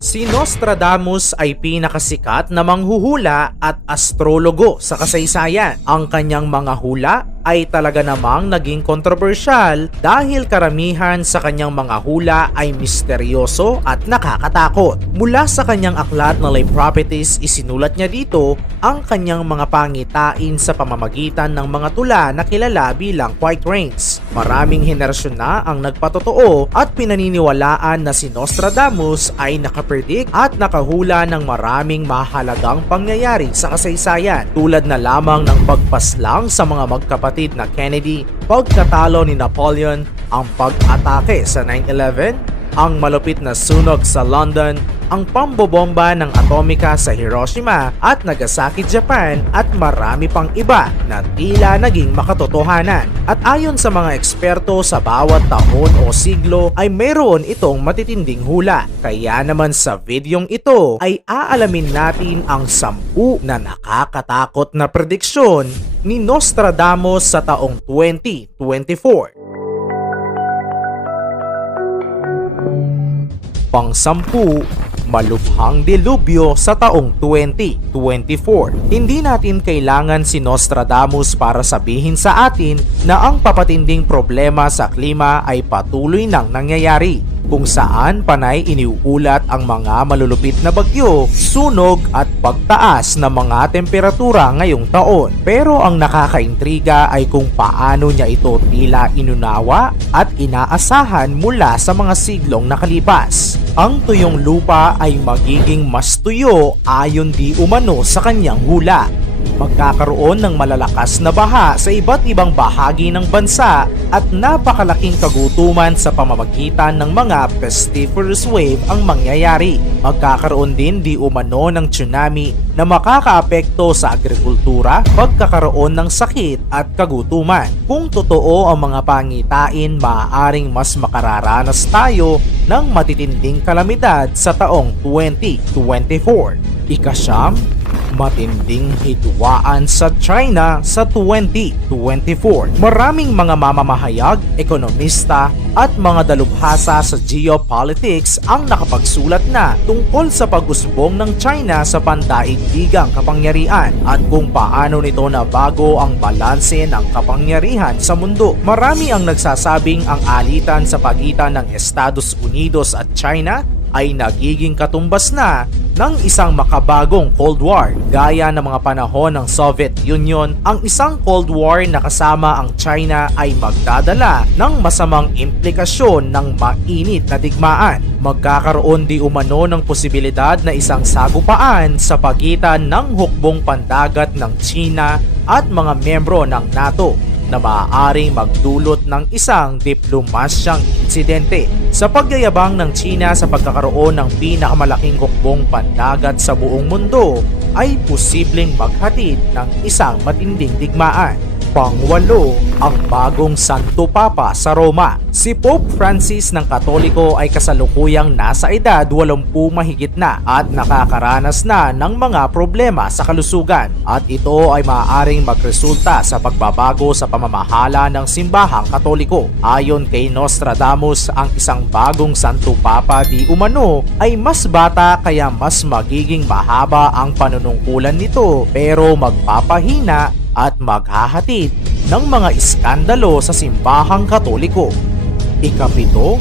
Si Nostradamus ay pinakasikat na manghuhula at astrologo sa kasaysayan. Ang kanyang mga hula ay talaga namang naging kontrobersyal dahil karamihan sa kanyang mga hula ay misteryoso at nakakatakot. Mula sa kanyang aklat na Lay Properties, isinulat niya dito ang kanyang mga pangitain sa pamamagitan ng mga tula na kilala bilang White Rains. Maraming henerasyon na ang nagpatotoo at pinaniniwalaan na si Nostradamus ay nakapredict at nakahula ng maraming mahalagang pangyayari sa kasaysayan tulad na lamang ng pagpaslang sa mga magkapatid na Kennedy, pagkatalo ni Napoleon, ang pag-atake sa 9-11, ang malupit na sunog sa London, ang pambobomba ng atomika sa Hiroshima at Nagasaki, Japan at marami pang iba na tila naging makatotohanan. At ayon sa mga eksperto sa bawat taon o siglo ay mayroon itong matitinding hula. Kaya naman sa videong ito ay aalamin natin ang sampu na nakakatakot na prediksyon ni Nostradamus sa taong 2024. Pang-sampu, malubhang delubyo sa taong 2024. Hindi natin kailangan si Nostradamus para sabihin sa atin na ang papatinding problema sa klima ay patuloy nang nangyayari kung saan panay iniuulat ang mga malulupit na bagyo, sunog at pagtaas ng mga temperatura ngayong taon. Pero ang nakakaintriga ay kung paano niya ito tila inunawa at inaasahan mula sa mga siglong nakalipas. Ang tuyong lupa ay magiging mas tuyo ayon di umano sa kanyang hula magkakaroon ng malalakas na baha sa iba't ibang bahagi ng bansa at napakalaking kagutuman sa pamamagitan ng mga pestiferous wave ang mangyayari. Magkakaroon din di umano ng tsunami na makakaapekto sa agrikultura, pagkakaroon ng sakit at kagutuman. Kung totoo ang mga pangitain, maaaring mas makararanas tayo ng matitinding kalamidad sa taong 2024. Ikasyam, matinding hidwaan sa China sa 2024. Maraming mga mamamahayag, ekonomista at mga dalubhasa sa geopolitics ang nakapagsulat na tungkol sa pag-usbong ng China sa pandaigdigang kapangyarihan at kung paano nito na bago ang balanse ng kapangyarihan sa mundo. Marami ang nagsasabing ang alitan sa pagitan ng Estados Unidos at China ay nagiging katumbas na ng isang makabagong Cold War. Gaya ng mga panahon ng Soviet Union, ang isang Cold War na kasama ang China ay magdadala ng masamang implikasyon ng mainit na digmaan. Magkakaroon di umano ng posibilidad na isang sagupaan sa pagitan ng hukbong pandagat ng China at mga membro ng NATO na maaaring magdulot ng isang diplomasyang insidente. Sa pagyayabang ng China sa pagkakaroon ng pinakamalaking hukbong pandagat sa buong mundo, ay posibleng maghatid ng isang matinding digmaan. Pangwalo, ang bagong Santo Papa sa Roma. Si Pope Francis ng Katoliko ay kasalukuyang nasa edad 80 mahigit na at nakakaranas na ng mga problema sa kalusugan at ito ay maaaring magresulta sa pagbabago sa pamamahala ng simbahang Katoliko. Ayon kay Nostradamus, ang isang bagong Santo Papa di umano ay mas bata kaya mas magiging mahaba ang panunungkulan nito pero magpapahina at maghahatid ng mga iskandalo sa simbahang katoliko. Ikapito,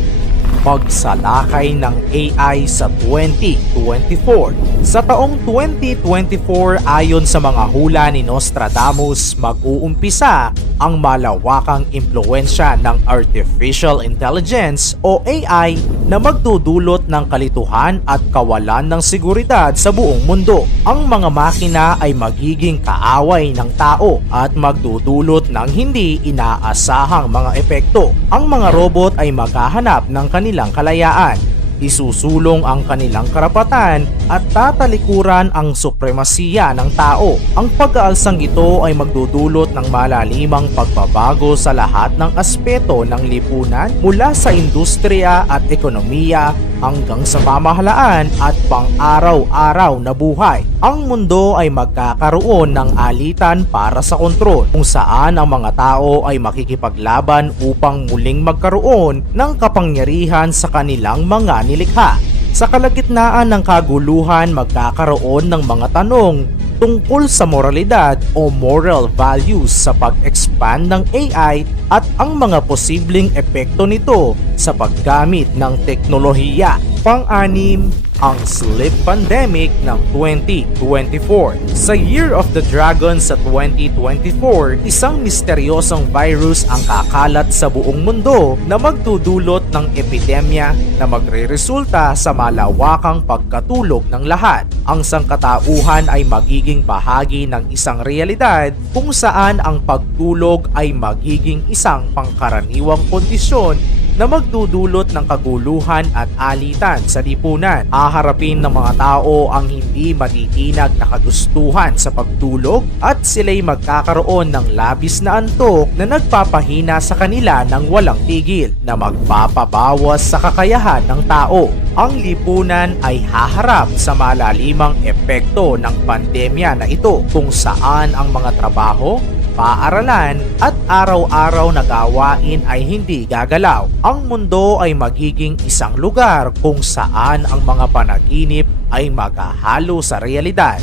pagsalakay ng AI sa 2024. Sa taong 2024 ayon sa mga hula ni Nostradamus, mag-uumpisa ang malawakang impluensya ng Artificial Intelligence o AI na magdudulot ng kalituhan at kawalan ng seguridad sa buong mundo. Ang mga makina ay magiging kaaway ng tao at magdudulot ng hindi inaasahang mga epekto. Ang mga robot ay maghahanap ng kanilang kalayaan isusulong ang kanilang karapatan at tatalikuran ang supremasiya ng tao. Ang pag-aalsang ito ay magdudulot ng malalimang pagbabago sa lahat ng aspeto ng lipunan mula sa industriya at ekonomiya hanggang sa pamahalaan at pang-araw-araw na buhay. Ang mundo ay magkakaroon ng alitan para sa kontrol kung saan ang mga tao ay makikipaglaban upang muling magkaroon ng kapangyarihan sa kanilang mga nilikha. Sa kalagitnaan ng kaguluhan magkakaroon ng mga tanong tungkol sa moralidad o moral values sa pag-expand ng AI at ang mga posibleng epekto nito sa paggamit ng teknolohiya. Pang-anim, ang sleep pandemic ng 2024. Sa Year of the Dragon sa 2024, isang misteryosong virus ang kakalat sa buong mundo na magdudulot ng epidemya na magreresulta sa malawakang pagkatulog ng lahat. Ang sangkatauhan ay magiging bahagi ng isang realidad kung saan ang pagtulog ay magiging isang pangkaraniwang kondisyon na magdudulot ng kaguluhan at alitan sa lipunan. Haharapin ng mga tao ang hindi matitinag na kagustuhan sa pagtulog at sila'y magkakaroon ng labis na antok na nagpapahina sa kanila ng walang tigil na magpapabawas sa kakayahan ng tao. Ang lipunan ay haharap sa malalimang epekto ng pandemya na ito kung saan ang mga trabaho, paaralan at araw-araw na gawain ay hindi gagalaw. Ang mundo ay magiging isang lugar kung saan ang mga panaginip ay maghahalo sa realidad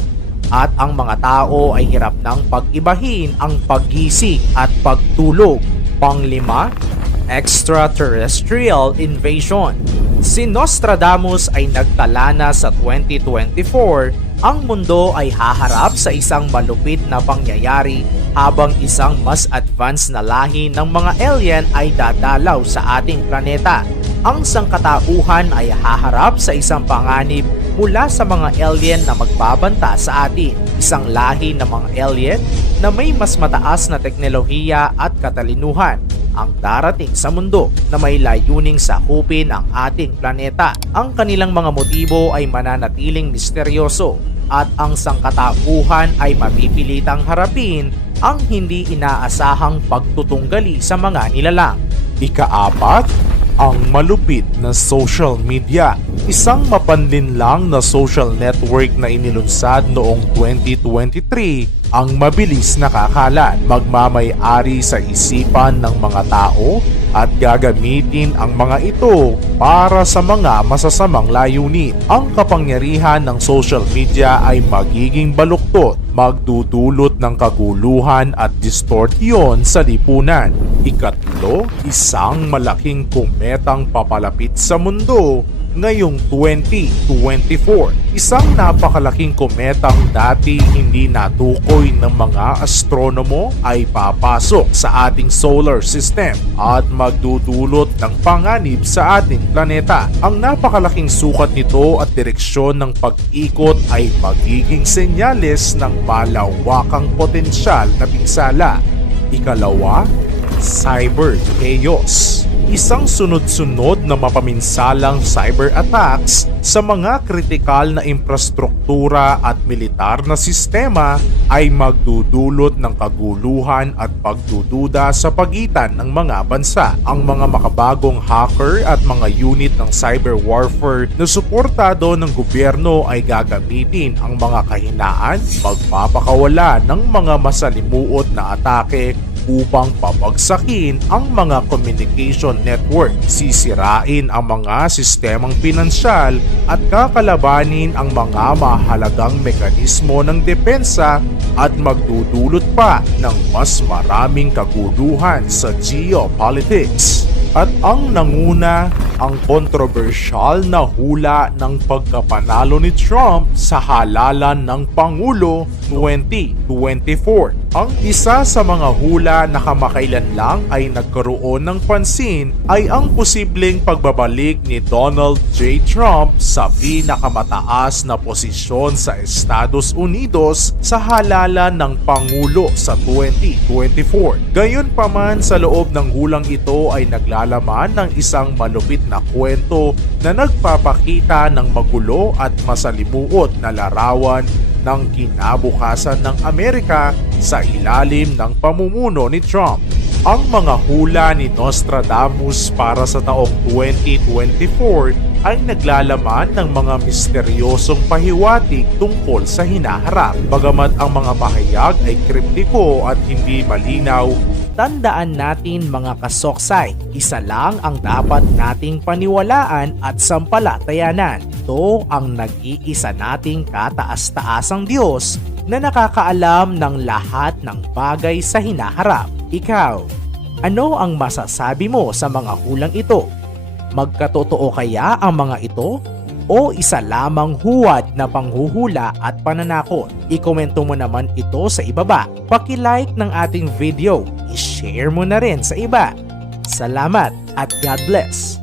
at ang mga tao ay hirap ng pag-ibahin ang paggising at pagtulog. Panglima, extraterrestrial invasion. Si Nostradamus ay nagtala na sa 2024 ang mundo ay haharap sa isang malupit na pangyayari habang isang mas advanced na lahi ng mga alien ay dadalaw sa ating planeta. Ang sangkatauhan ay haharap sa isang panganib mula sa mga alien na magbabanta sa atin. Isang lahi ng mga alien na may mas mataas na teknolohiya at katalinuhan ang darating sa mundo na may layuning sakupin ang ating planeta. Ang kanilang mga motibo ay mananatiling misteryoso at ang sangkatauhan ay mapipilitang harapin ang hindi inaasahang pagtutunggali sa mga nilalang. Ikaapat, ang malupit na social media. Isang mapanlinlang na social network na inilunsad noong 2023 ang mabilis nakakalat, magmamay-ari sa isipan ng mga tao at gagamitin ang mga ito para sa mga masasamang layunin. Ang kapangyarihan ng social media ay magiging baluktot, magdudulot ng kaguluhan at distortion sa lipunan. Ikatlo, isang malaking kometang papalapit sa mundo ngayong 2024. Isang napakalaking kometang dati hindi natukoy ng mga astronomo ay papasok sa ating solar system at magdudulot ng panganib sa ating planeta. Ang napakalaking sukat nito at direksyon ng pag-ikot ay magiging senyales ng malawakang potensyal na pinsala. Ikalawa, cyber chaos. Isang sunod-sunod na mapaminsalang cyber attacks sa mga kritikal na infrastruktura at militar na sistema ay magdudulot ng kaguluhan at pagdududa sa pagitan ng mga bansa. Ang mga makabagong hacker at mga unit ng cyber warfare na suportado ng gobyerno ay gagamitin ang mga kahinaan, magpapakawala ng mga masalimuot na atake upang pabagsakin ang mga communication network, sisirain ang mga sistemang pinansyal at kakalabanin ang mga mahalagang mekanismo ng depensa at magdudulot pa ng mas maraming kaguluhan sa geopolitics. At ang nanguna ang kontrobersyal na hula ng pagkapanalo ni Trump sa halalan ng Pangulo 2024. Ang isa sa mga hula na kamakailan lang ay nagkaroon ng pansin ay ang posibleng pagbabalik ni Donald J. Trump sa pinakamataas na posisyon sa Estados Unidos sa halalan ng Pangulo sa 2024. Gayunpaman sa loob ng hulang ito ay naglalaman ng isang malupit na kwento na nagpapakita ng magulo at masalimuot na larawan ng kinabukasan ng Amerika sa ilalim ng pamumuno ni Trump. Ang mga hula ni Nostradamus para sa taong 2024 ay naglalaman ng mga misteryosong pahiwatig tungkol sa hinaharap. Bagamat ang mga pahayag ay kriptiko at hindi malinaw, tandaan natin mga kasoksay, isa lang ang dapat nating paniwalaan at sampalatayanan. Ito ang nag-iisa nating kataas-taasang Diyos na nakakaalam ng lahat ng bagay sa hinaharap. Ikaw, ano ang masasabi mo sa mga hulang ito? Magkatotoo kaya ang mga ito? O isa lamang huwad na panghuhula at pananakot? Ikomento mo naman ito sa ibaba. Paki-like ng ating video. I-share mo na rin sa iba. Salamat at God bless.